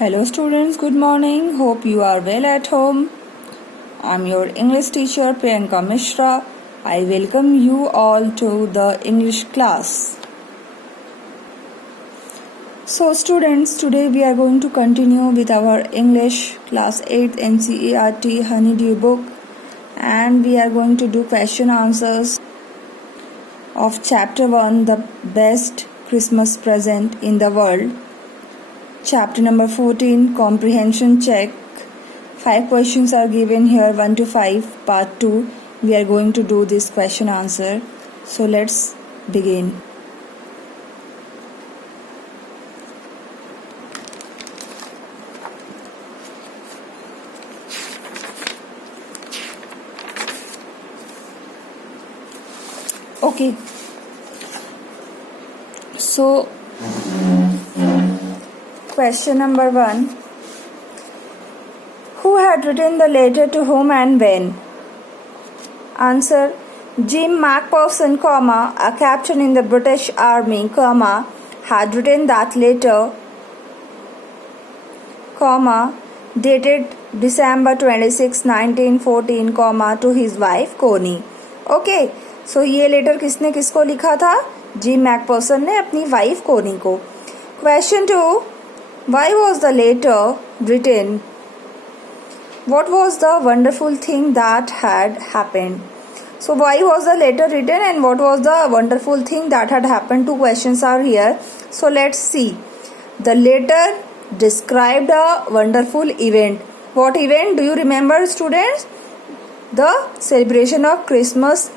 Hello students, good morning. Hope you are well at home. I'm your English teacher Priyanka Mishra. I welcome you all to the English class. So students, today we are going to continue with our English class 8th NCERT Honeydew book, and we are going to do question answers of chapter 1, the best Christmas present in the world. Chapter number 14, comprehension check. 5 questions are given here, 1 to 5, part 2. We are going to do this question answer. So let's begin. Okay. So question number 1. Who had written the letter to whom and when? Answer: Jim Macpherson, a captain in the British Army, had written that letter, dated December 26, 1914, to his wife Connie. Okay, so ये letter किसने किसको लिखा था? Gym McPherson ने अपनी wife कोनी को. Question 2. Why was the letter written? What was the wonderful thing that had happened? So why was the letter written and what was the wonderful thing that had happened? 2 questions are here. So let's see. The letter described a wonderful event. What event? Do you remember, students? The celebration of Christmas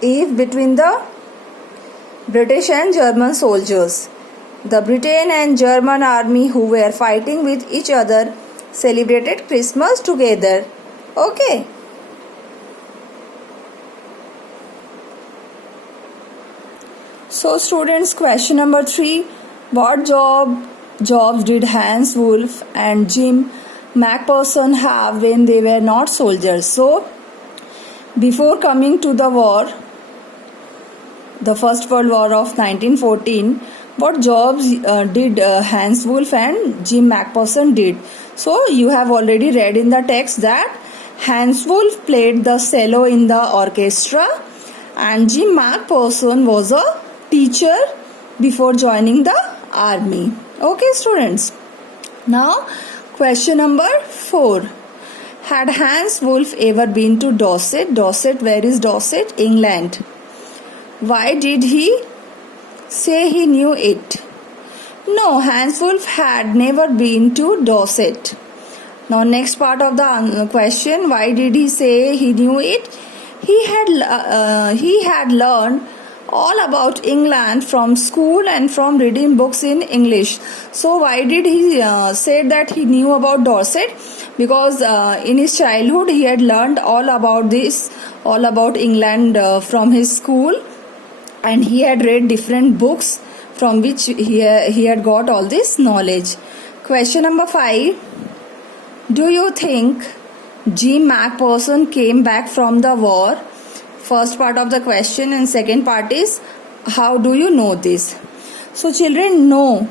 Eve between the British and German soldiers. The Britain and German army, who were fighting with each other, celebrated Christmas together. Okay. So students, question number 3. What jobs did Hans Wolf and Jim Macpherson have when they were not soldiers? So before coming to the war, the First World War of 1914, what jobs did Hans Wolf and Jim Macpherson did? So you have already read in the text that Hans Wolf played the cello in the orchestra and Jim Macpherson was a teacher before joining the army. Okay, students. Now question number 4. Had Hans Wolf ever been to Dorset? Dorset, where is Dorset? England. Why did he say he knew it? No, Hans Wolf had never been to Dorset. Now next part of the question, why did he say he knew it? He had learned all about England from school and from reading books in English. So why did he say that he knew about Dorset? Because in his childhood he had learned all about England from his school, and he had read different books from which he had got all this knowledge. Question number 5. Do you think Jim Macpherson came back from the war? First part of the question, and second part is, how do you know this? So children, no,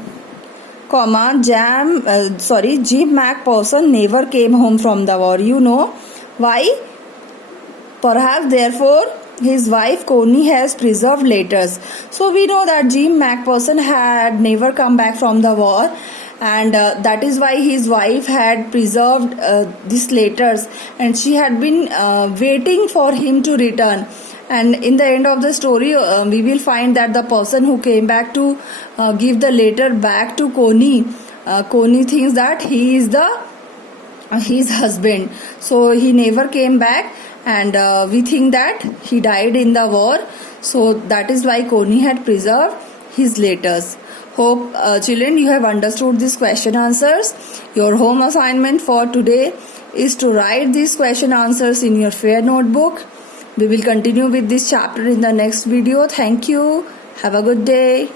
Jim Macpherson never came home from the war. You know why? Perhaps therefore his wife Connie has preserved letters. So we know that Jim Macpherson had never come back from the war, and that is why his wife had preserved these letters, and she had been waiting for him to return. And in the end of the story, we will find that the person who came back to give the letter back to Connie, Connie thinks that he is his husband. So he never came back, and we think that he died in the war. So that is why Connie had preserved his letters. Hope children, you have understood these question answers. Your home assignment for today is to write these question answers in your fair notebook. We will continue with this chapter in the next video. Thank you. Have a good day.